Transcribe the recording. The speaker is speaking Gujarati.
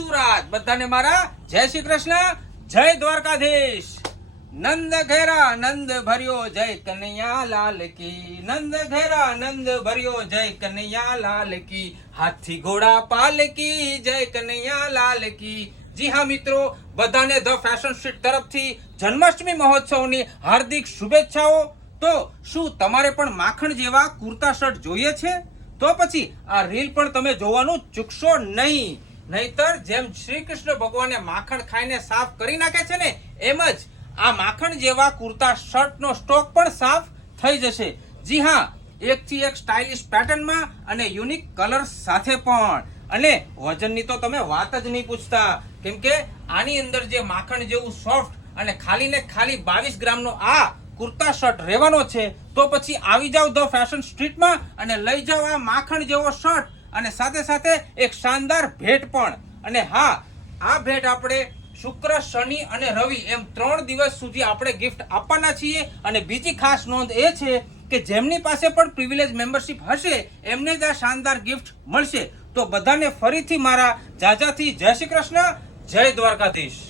સુરાત બધાને મારા જય શ્રી કૃષ્ણ, જય દ્વારકાધીશ। નંદ ઘેરા નંદ ભર્યો જય કનૈયા લાલ કી, નંદ ઘેરા નંદ ભર્યો જય કનૈયા લાલ કી, હાથી ઘોડા પાલકી જય કનૈયા લાલ કી। જી હા મિત્રો, બધાને ધ ફેશન સ્ટ્રીટ તરફથી જન્માષ્ટમી મહોત્સવની હાર્દિક શુભેચ્છાઓ। તો શું તમારે પણ માખણ જેવા કુર્તા શર્ટ જોઈએ છે? તો પછી આ રીલ પણ તમે જોવાનું ચૂકશો નહીં, નહીતર જેમ શ્રી કૃષ્ણ ભગવાને માખણ ખાઈને સાફ કરી નાખે છે ને, એમ જ આ માખણ જેવા કુર્તા શર્ટનો સ્ટોક પણ સાફ થઈ જશે। જી હા, એકથી એક સ્ટાઇલિશ પેટર્નમાં અને યુનિક કલર સાથે પણ, અને વજનની તો તમે વાત જ નહીં પૂછતા, કેમ કે આની અંદર જે માખણ જેવું સોફ્ટ અને ખાલી ને ખાલી 22 ગ્રામનો આ કુર્તા શર્ટ રહેવાનો છે। તો પછી આવી જાવ ધ ફેશન સ્ટ્રીટમાં અને લઈ જાવ આ માખણ જેવો શર્ટ, અને સાથે સાથે એક શાનદાર ભેટ પણ। અને હા, આ ભેટ આપણે શુક્ર, શનિ અને રવિ એમ 3 દિવસ સુધી આપણે ગિફ્ટ આપવાના છીએ। અને બીજી ખાસ નોંધ એ છે કે જેમની પાસે પણ પ્રિવિલેજ મેમ્બરશિપ હશે એમને જ આ શાનદાર ગિફ્ટ મળશે। તો બધાને ફરીથી મારા જાજાથી જય શ્રી કૃષ્ણ, જય દ્વારકાધીશ।